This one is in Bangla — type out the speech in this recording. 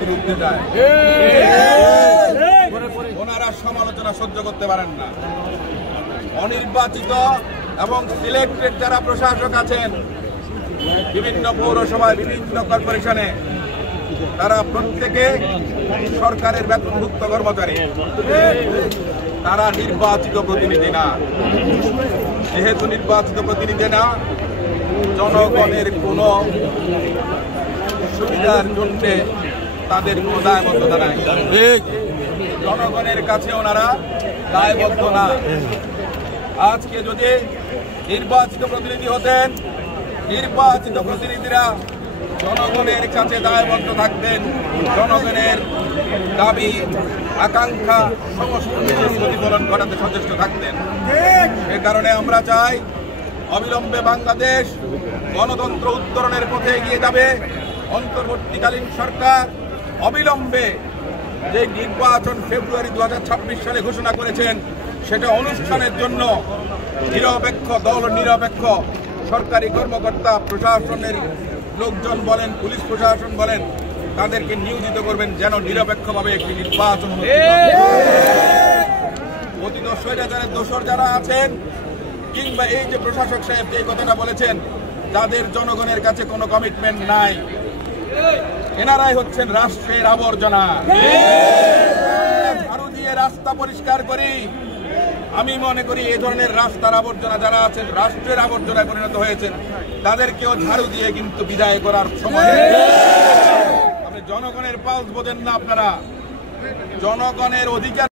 বিরুদ্ধে যায়, ওনারা সমালোচনা সহ্য করতে পারেন না। অনির্বাচিত এবং সিলেক্টেড যারা প্রশাসক আছেন বিভিন্ন পৌরসভায়, বিভিন্ন কর্পোরেশনে, তারা প্রত্যেকে সরকারের বেতনভুক্ত কর্মচারী, তারা নির্বাচিত প্রতিনিধি না। যেহেতু নির্বাচিত প্রতিনিধি না, জনগণের কোন সুবিধার জন্য তাদের কোনো দায়বদ্ধতা নাই। জনগণের কাছে ওনারা দায়বদ্ধ না। আজকে যদি নির্বাচিত প্রতিনিধি হতেন, নির্বাচিত প্রতিনিধিরা জনগণের কাছে দায়বদ্ধ থাকতেন, জনগণের দাবি আকাঙ্ক্ষা সমস্ত প্রতিফলন ঘটাতে সচেষ্ট থাকতেন। এ কারণে আমরা চাই অবিলম্বে বাংলাদেশ গণতন্ত্র উত্তরণের পথে এগিয়ে যাবে। অন্তর্বর্তীকালীন সরকার অবিলম্বে যে নির্বাচন ফেব্রুয়ারি 2026 সালে ঘোষণা করেছেন, সেটা অনুষ্ঠানের জন্য নিরপেক্ষ দল, নিরপেক্ষ সরকারি কর্মকর্তা, প্রশাসনের লোকজন বলেন, পুলিশ প্রশাসন বলেন, তাদেরকে নিয়োজিত করবেন যেন নিরপেক্ষভাবে একটি নির্বাচন অতীত স্বৈরাচারের দোসর যারা আছেন, কিংবা এই যে প্রশাসক সাহেব যে কথাটা বলেছেন, যাদের জনগণের কাছে কোনো কমিটমেন্ট নাই, এনারাই হচ্ছেন রাষ্ট্রের আবর্জনা। ঝাড়ু দিয়ে রাস্তা পরিষ্কার করি। আমি মনে করি এই ধরনের রাস্তার আবর্জনা যারা আছেন, রাষ্ট্রের আবর্জনায় পরিণত হয়েছেন, তাদেরকেও ঝাড়ু দিয়ে কিন্তু বিদায় করার সময়। আপনি জনগণের পালস বোঝেন না, আপনারা জনগণের অধিকার